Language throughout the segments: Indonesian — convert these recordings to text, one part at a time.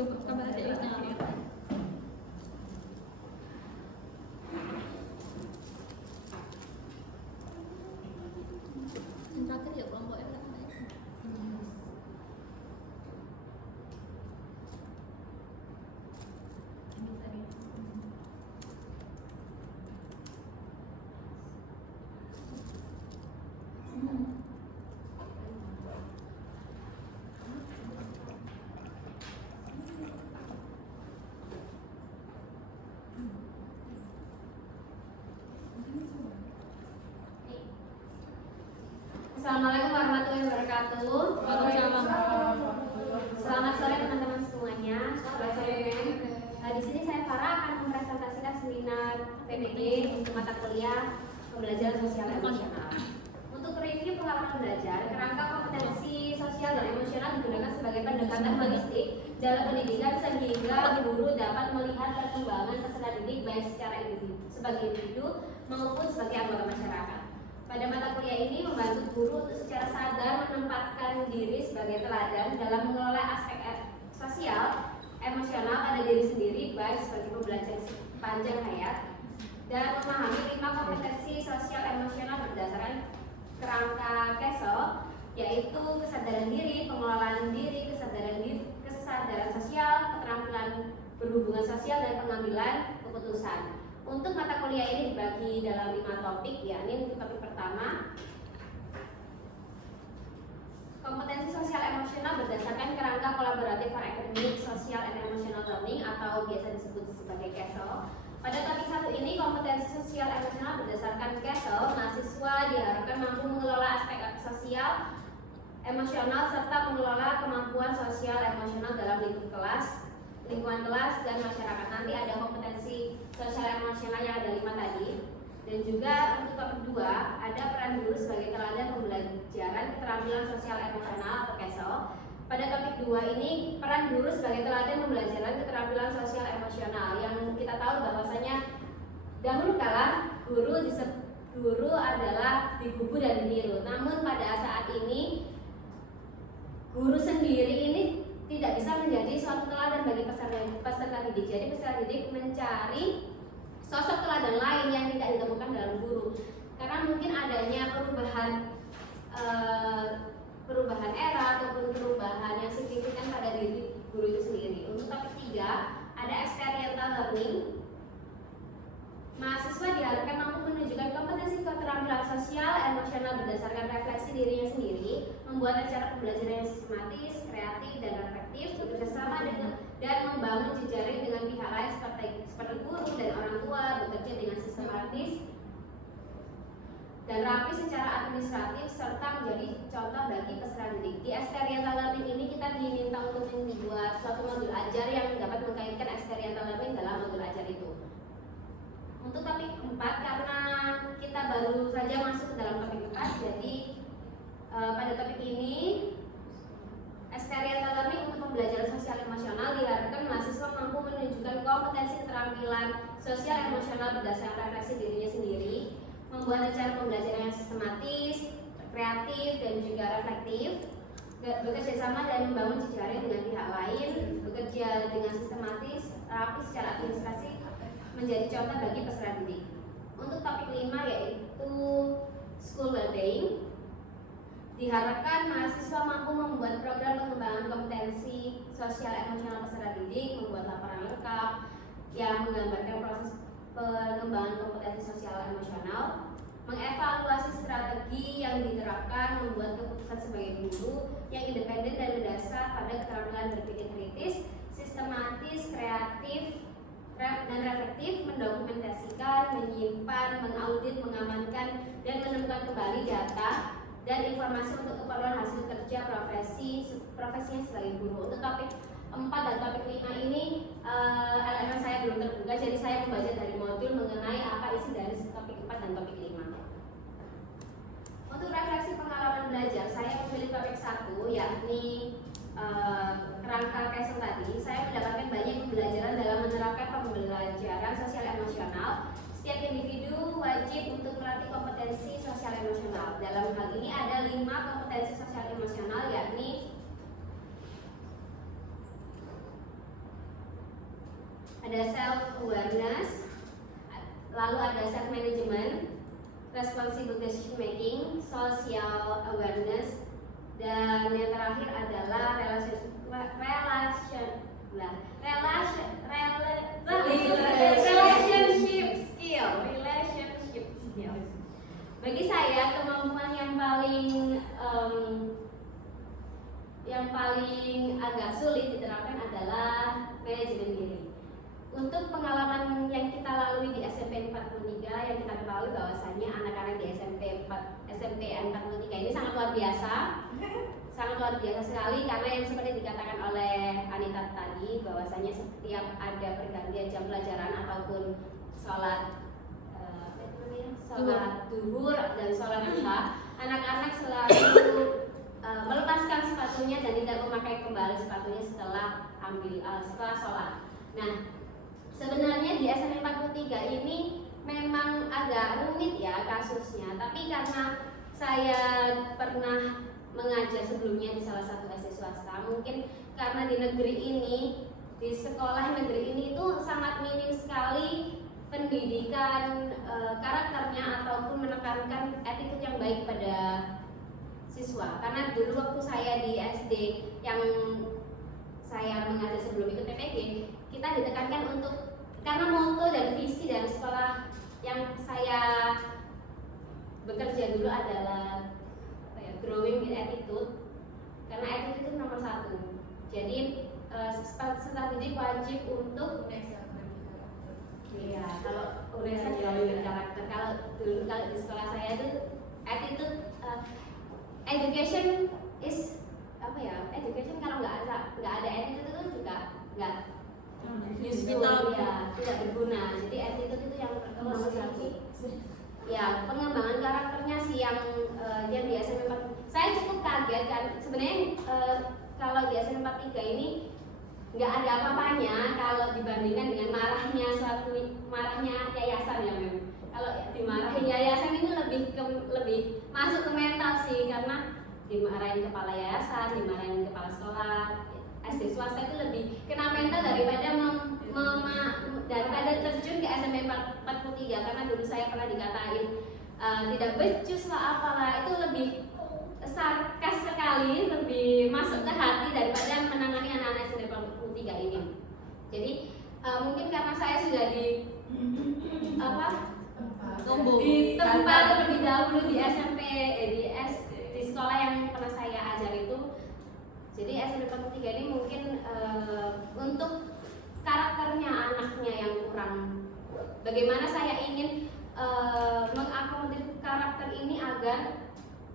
coba kabar adiknya. Yang terakhir ya kelompok M lah. Assalamualaikum warahmatullahi wabarakatuh. Waalaikumsalam. Selamat sore teman-teman semuanya. Selamat sore. Di sini saya Farah akan mempresentasikan seminar PPD untuk mata kuliah pembelajaran sosial emosional. Untuk review pengalaman belajar, kerangka kompetensi sosial dan emosional digunakan sebagai pendekatan holistik dalam pendidikan sehingga guru dapat melihat perkembangan peserta didik baik secara sebagai individu maupun sebagai anggota masyarakat. Pada mata kuliah ini membantu guru untuk secara sadar menempatkan diri sebagai teladan dalam mengelola aspek sosial, emosional pada diri sendiri baik sebagai pembelajar sepanjang hayat dan memahami 5 kompetensi sosial emosional berdasarkan kerangka KESO, yaitu kesadaran diri, pengelolaan diri, kesadaran sosial, keterampilan berhubungan sosial dan pengambilan keputusan. Untuk mata kuliah ini dibagi dalam 5 topik, yakni untuk topik pertama, kompetensi sosial emosional berdasarkan kerangka kolaboratif for academic, social and emotional learning atau biasa disebut sebagai KESO. Pada topik 1 ini, kompetensi sosial emosional berdasarkan KESO, mahasiswa diharapkan mampu mengelola aspek sosial, emosional serta mengelola kemampuan sosial emosional dalam lingkungan kelas dan masyarakat. Nanti ada kompetensi sosial emosional yang ada 5 tadi. Dan juga untuk topik 2 ada peran guru sebagai teladan pembelajaran keterampilan sosial emosional atau KESO. Pada topik 2 ini peran guru sebagai teladan pembelajaran keterampilan sosial emosional, yang kita tahu bahwasanya dahulu kala guru adalah digugu dan ditiru. Namun pada saat ini guru sendiri ini tidak bisa menjadi suatu teladan bagi peserta didik. Jadi peserta didik mencari sosok teladan lain yang tidak ditemukan dalam guru, karena mungkin adanya perubahan era ataupun perubahan yang signifikan pada diri guru itu sendiri. Untuk topik 3 ada experiential learning. Mahasiswa diharapkan mampu menunjukkan kompetensi keterampilan sosial emosional berdasarkan refleksi dirinya sendiri, membuat acara pembelajaran yang sistematis, kreatif, dan reflektif, bekerja sama dan membangun jejaring dengan pihak lain seperti guru dan orang tua, bekerja dengan sistematis dan rapi secara administratif, serta menjadi contoh bagi peserta didik. Di experiential learning ini kita diminta untuk membuat suatu modul ajar yang dapat mengkaitkan experiential learning dalam modul ajar itu. Untuk topik 4, karena kita baru saja masuk ke dalam topik 4, jadi pada topik ini experiential learning untuk pembelajaran sosial emosional diharapkan mahasiswa mampu menunjukkan kompetensi keterampilan sosial emosional berdasarkan refleksi dirinya sendiri, membuat acara pembelajaran yang sistematis, kreatif, dan juga reflektif, bekerja sama dan membangun jejaring dengan pihak lain, bekerja dengan sistematis, rapi secara administrasi, menjadi contoh bagi peserta didik. Untuk topik 5 yaitu school well-being, diharapkan mahasiswa mampu membuat program pengembangan kompetensi sosial emosional peserta didik, membuat laporan lengkap yang menggambarkan proses pengembangan kompetensi sosial emosional, mengevaluasi strategi yang diterapkan, membuat keputusan sebagai guru yang independen dan berdasar pada keterampilan berpikir kritis, sistematis, kreatif, dan reflektif, mendokumentasikan, menyimpan, mengaudit, mengamankan, dan menemukan kembali data dan informasi untuk keperluan hasil kerja profesinya sebagai guru. Untuk topik 4 dan topik 5 ini elemen saya belum terbuka, jadi saya membaca dari modul mengenai apa isi dari topik 4 dan topik 5. Untuk refleksi pengalaman belajar, saya memilih topik 1 yakni kerangka KESO tadi. Saya mendapatkan banyak pembelajaran dalam menerapkan pembelajaran sosial emosional. Setiap individu wajib untuk melatih kompetensi sosial emosional. Dalam hal ini ada 5 kompetensi sosial emosional, yakni ada self awareness, lalu ada self management, responsible decision making, social awareness, dan yang terakhir adalah relationship skill. Bagi saya kemampuan yang paling agak sulit diterapkan adalah manajemen diri. Untuk pengalaman yang kita lalui di SMP 43, yang kita ketahui bahwasannya anak-anak di SMP 43 ini sangat luar biasa. Sangat luar biasa sekali, karena yang seperti dikatakan oleh Anita tadi, bahwasanya setiap ada pergantian jam pelajaran ataupun sholat duhur dan sholat duha, anak-anak selalu melepaskan sepatunya dan tidak memakai kembali sepatunya setelah sholat. Nah, sebenarnya di SMP 43 ini memang agak rumit ya kasusnya, tapi karena saya pernah mengajar sebelumnya di salah satu SD swasta, mungkin karena di negeri ini, di sekolah negeri ini itu sangat minim sekali pendidikan karakternya ataupun menekankan attitude yang baik pada siswa. Karena dulu waktu saya di SD yang saya mengajar sebelum itu PPG, kita ditekankan untuk, karena moto dan visi dari sekolah yang saya bekerja dulu adalah growing with attitude, karena attitude itu nomor satu. Jadi strategi wajib untuk kalau udah growing karakter. Kalau dulu di sekolah saya itu attitude education is education kalau nggak ada attitude itu juga nggak useful ya, tidak berguna. Jadi attitude itu yang nomor satu. Ya, pengembangan karakternya sih yang di SMP 4. Saya cukup kaget kan sebenarnya kalau di SMP 43 ini nggak ada apa-apanya kalau dibandingkan dengan marahnya yayasan ya memang. Kalau dimarahin yayasan ini lebih masuk ke mental sih, karena dimarahin kepala yayasan, dimarahin kepala sekolah. SD swasta itu lebih kena mental daripada terjun ke SMP 43, karena dulu saya pernah dikatain tidak becus lah apalah, itu lebih sarkas sekali, lebih masuk ke hati daripada menangani anak-anak SMP 43 ini. Jadi mungkin karena saya sudah di tempat lebih dahulu di SMP di sekolah yang pernah saya ajar itu. Jadi SMP 43 ini mungkin untuk karakternya anaknya yang kurang. Bagaimana saya ingin mengakomodir karakter ini agar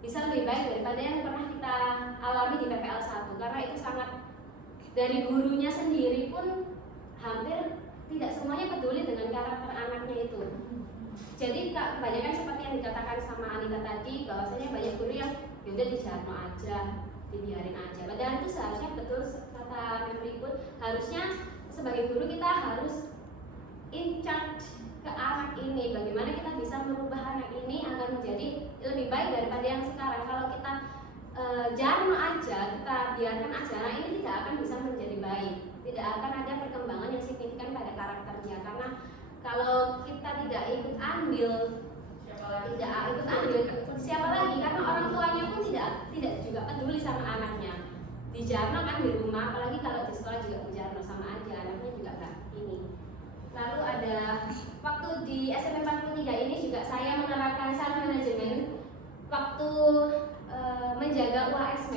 bisa lebih baik daripada yang pernah kita alami di PPL 1, karena itu sangat, dari gurunya sendiri pun hampir tidak semuanya peduli dengan karakter anaknya itu. Jadi kebanyakan seperti yang dikatakan sama Anita tadi, bahwasanya banyak guru yang yaudah dijarno aja, dibiarin aja. Padahal itu seharusnya betul kata Mendikbud, harusnya sebagai guru kita harus in charge ke anak ini, bagaimana kita bisa merubah anak ini agar menjadi lebih baik daripada yang sekarang. Kalau kita jarno aja, kita biarkan aja, anak ini tidak akan bisa menjadi baik, tidak akan ada perkembangan yang signifikan pada karakternya. Karena kalau kita tidak ikut andil, siapa lagi? Karena orang tuanya pun tidak juga peduli sama anaknya. Dijarno kan di rumah, apalagi kalau di sekolah juga dijarno, sama aja, anaknya juga gak ini. Lalu ada waktu di SMP 43 ini juga saya menerapkan self management waktu menjaga UAS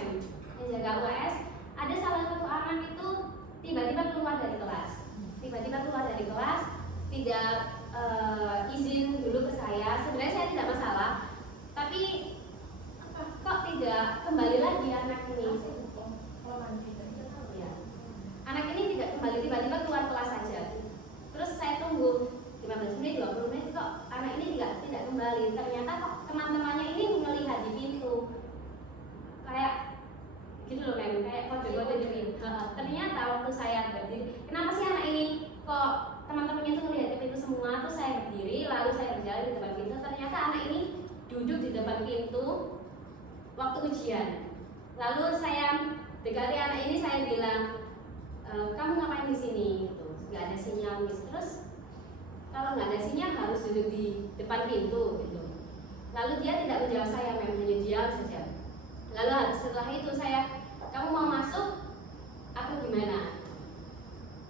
menjaga UAS. Ada salah satu anak itu tiba-tiba keluar dari kelas, tidak izin dulu ke saya. Sebenarnya saya tidak masalah, tapi kok tidak kembali lagi anak ini? Ya. Anak ini tidak kembali, tiba-tiba keluar kelas saja. Terus saya tunggu 15 menit, 20 menit, kok anak ini tidak kembali. Ternyata kok teman-temannya ini melihat di pintu, kayak gitu loh, kayak kode-kode di pintu. Ternyata waktu saya berdiri, kenapa sih anak ini kok teman-temannya itu melihat di pintu semua? Terus saya berdiri, lalu saya berjalan di depan pintu. Ternyata anak ini duduk di depan pintu waktu ujian. Lalu saya dekati anak ini, saya bilang, kamu ngapain di sini? Gitu. nggak ada sinyal Miss. Terus kalau nggak ada sinyal harus duduk di depan pintu gitu. Lalu dia tidak menjawab saya, memang hanya diam saja. Lalu setelah itu saya, kamu mau masuk? Aku gimana?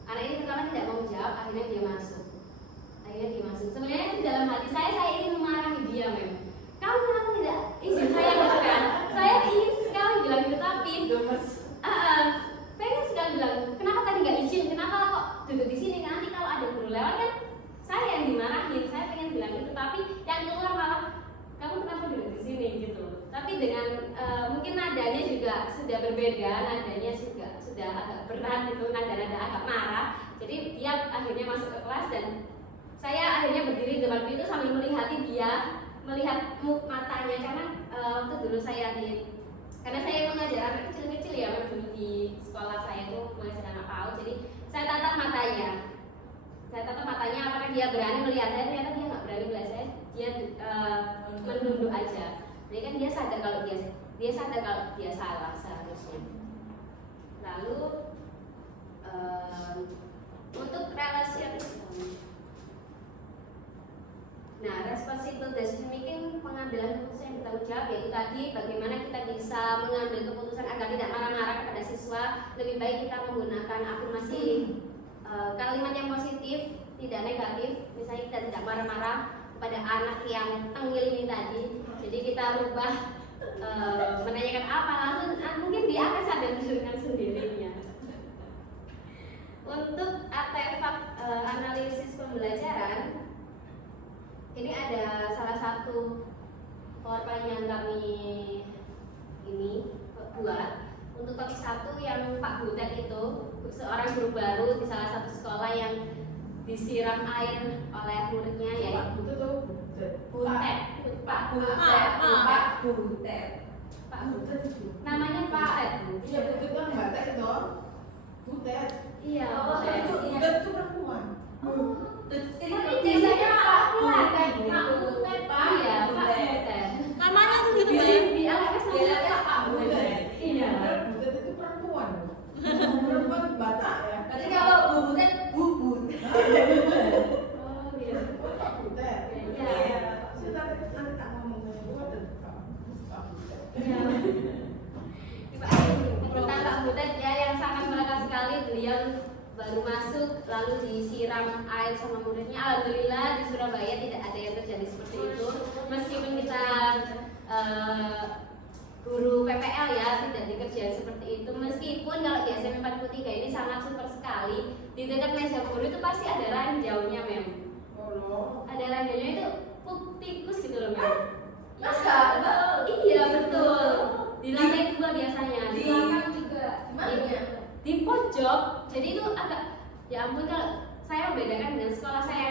Anak ini pertama tidak mau menjawab, akhirnya dia masuk. Sebenarnya di dalam hati saya ingin memarahi dia memang. Kamu kenapa tidak izin saya gitu kan? Saya ingin sekali bilang gitu tapi pengen sekali bilang, kenapa tadi nggak izin? Kenapa kok duduk di sini? Karena nanti kalau ada guru lewat kan saya yang dimarahin. Saya pengen bilang itu tapi yang keluar malah kamu kenapa duduk di sini gitu. Tapi dengan mungkin nadanya juga sudah berbeda, nadanya juga sudah agak berat gitu, nada-nada agak marah. Jadi dia akhirnya masuk ke kelas dan saya akhirnya berdiri di depan pintu sambil melihati dia, melihat matanya karena waktu dulu karena saya mengajar anak kecil-kecil ya, dulu di sekolah saya itu mengajar anak PAUD, jadi saya tatap matanya. Apakah dia berani melihat saya? Ternyata dia nggak berani melihat saya, dia menunduk aja. Jadi kan dia sadar kalau dia salah seharusnya. Lalu untuk relasi responsible decision making, pengambilan keputusan yang bertanggung jawab, yaitu tadi bagaimana kita bisa mengambil keputusan agar tidak marah-marah kepada siswa. Lebih baik kita menggunakan afirmasi kalimat yang positif, tidak negatif. Misalnya kita tidak marah-marah kepada anak yang tengil ini tadi. Jadi kita rubah menanyakan apa, langsung mungkin dia akan sadar dengan sendirinya. Untuk artefak analisis pembelajaran, ini ada salah satu PowerPoint yang kami buat untuk topik 1 yang Pak Butet itu seorang guru baru di salah satu sekolah yang disiram air oleh muridnya, ya. Pak Butet. Namanya Pak Ed. Iya, Butet kan batek dong. Butet. Iya. Butet itu perempuan. Ini biasanya Pak Butet. Iya, Pak Butet. Namanya tuh gitu ya. Di LMS namanya Pak Butet. Iya. Butet itu perempuan. Perempuan Batak ya. Berarti kalau Bu Butet, bubut. Oh iya. Pak Butet. Iya. Saya tadi nanti tak ngomongin Butet. Pak Butet. Iya. Tentang Pak Butet ya, yang sangat melekat sekali. Beliau baru masuk lalu disiram air sama muridnya. Alhamdulillah di Surabaya tidak ada yang terjadi seperti itu. Meskipun kita guru PPL ya tidak dikerjain seperti itu. Meskipun kalau di SMP 43 ini sangat super sekali, di dekat meja guru itu pasti ada ranjaunya mem. Ada ranjaunya itu tikus gitu loh mem. Masa? Iya betul. Di lantai 2 biasanya. Di belakang juga. Gimana? Di pojok. Jadi itu agak, ya ampun, kalau saya membedakan dengan sekolah saya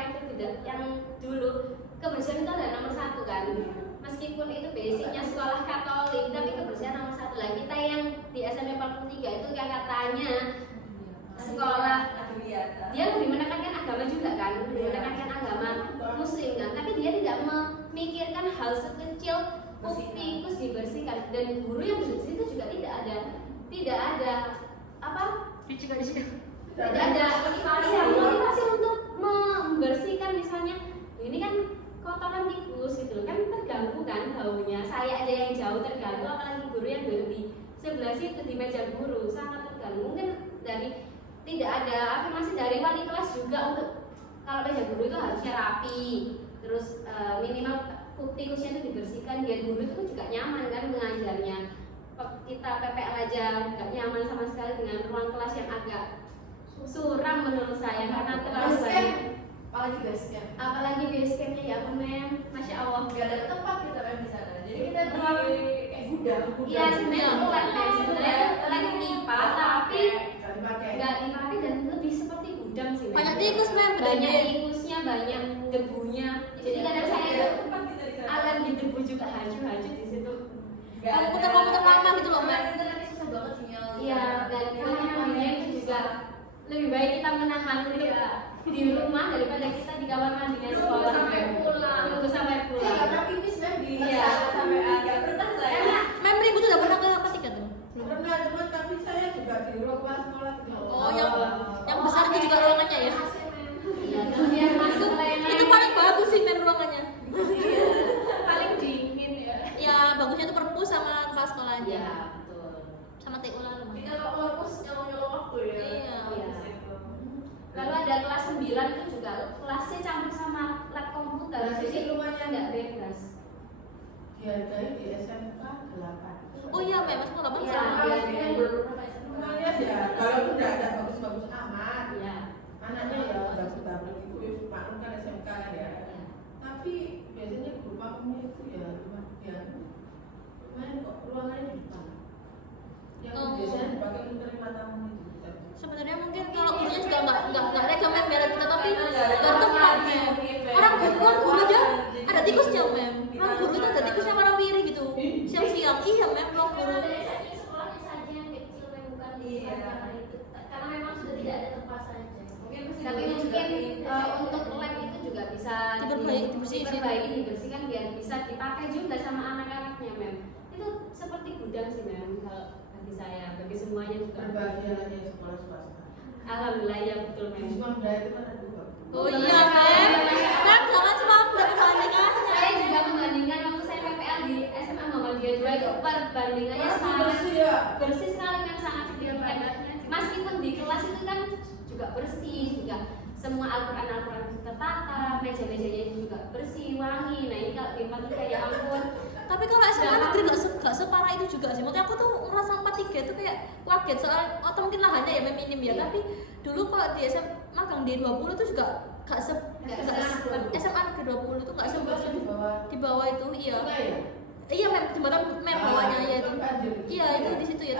yang dulu kebersihan itu ada nomor 1 kan. Meskipun itu basicnya sekolah Katolik, tapi kebersihan nomor 1 lah. Kita yang di SMP 43 itu yang katanya sekolah dia lebih menekankan agama juga kan, lebih menekankan agama Muslim kan. Tapi dia tidak memikirkan hal sekecil tikus dibersihkan, dan guru yang di situ juga tidak ada apa? Tidak ada motivasi untuk membersihkan. Misalnya ini kan kotoran tikus gitu kan, terganggu kan baunya. Saya aja yang jauh terganggu, apalagi guru yang duduk di sebelah situ di meja guru sangat terganggu. Mungkin tidak ada afirmasi dari wali kelas juga untuk kalau meja guru itu harusnya rapi, terus minimal tikusnya itu dibersihkan biar guru itu juga nyaman kan mengajarnya. Kita PPL aja nggak nyaman sama sekali dengan ruang kelas yang agak suram menurut saya karena terlalu banyak. Apalagi basecampnya ya ampun mem, masya Allah. Gak ada tempat kita main di sana. Jadi kita terlalu kayak gudang. Iya sebenarnya lab IPA tapi nggak dipakai dan lebih seperti gudang sih. Banyak tikus mem, Banyak tikusnya, banyak debunya. Jadi kadang saya alergi debu juga haju-haju di situ. komputer lama gitu loh mem. Internetnya susah banget sinyal. Iya, dan mandinya itu juga lebih baik kita menahan di rumah daripada kita di kamar mandinya sekolah sampai pulang. Nunggu sampai pulang. Karena pipis mem di Iya. sampai agak pernah saya. Karena Mem Ribu tuh udah pernah ke ketiga tuh. Pernah, cuma tapi saya juga di ruang kelas sekolah. Oh, yang besar itu juga ruangannya ya. Iya, kalau yang masuk Itu paling bagus sih men ruangannya. Iya, paling dingin ya. Ya bagusnya itu perpus sama kelas sekolah aja. Iya, betul. Sama TU lah. Tapi kalau korpus nyolong waktu ya. Iya. Korpus itu. Lalu ada kelas 9 itu juga kelasnya campur sama lab komputer, Nah, jadi jadi lumayan. nggak bebas. Dihargai di SMK 8. Oh iya, Mas mau kapan Iya. sama? Kalau ini kan belum pernah SMA. Sebenarnya ya, walaupun tidak ada bagus-bagus amat, Iya. anaknya ya bagus-bagus itu ya maklum kan SMK kan ya. Tapi biasanya guru pakumnya itu ya lumayan kok ruangannya di depan. Yang Oh. biasanya dipakai untuk terima tamu itu. Sebenarnya mungkin kalau gurunya juga nggak rekomen bela kita, tapi Karena nggak ada tertutup tempat, mem. mungkin, Mem. Orang guru aja Jadi ada tikusnya mem. di Orang guru itu ada mana-mana. tikusnya warna wiri gitu. Siang-siang iya mem, ruang guru. Biasanya sekolahnya saja yang kecil memang bukan Iya. karena itu, karena memang sudah tidak ada tempat saja. Mungkin Tapi mungkin untuk lab itu juga bisa diperbaiki, dibersihkan biar bisa dipakai juga sama anak-anaknya mem. Itu seperti gudang sih mem kalau bagi saya, bagi semuanya juga. Berbahagianya sekolah swasta. Alhamdulillah ya betul Di mem. Sumedang itu kan ada dua. Oh iya mem. Mem jangan cuma perbandingannya. Saya juga membandingkan waktu saya PPL di SMA Muhammadiyah 2 itu perbandingannya sangat bersih ya. bersih sekali kan, sangat signifikan. Meskipun di kelas itu kan juga bersih, juga semua Al-Quran itu tertata, meja-mejanya itu juga bersih, wangi. Nah ini kalau di tempat itu ya ampun. Tapi kalau SMA negeri nggak separah itu juga sih. Makanya aku tuh ngerasa 4-3 itu kayak kaget soal atau mungkin lahannya ya minim ya. Tapi dulu kalau di SMA magang di 20 itu juga nggak SMA negeri 20 itu nggak Masih di bawah. di bawah itu iya. Sungai ya? Iya mem jembatan mem bawahnya ya itu. Kan banjir. Iya itu di situ ya.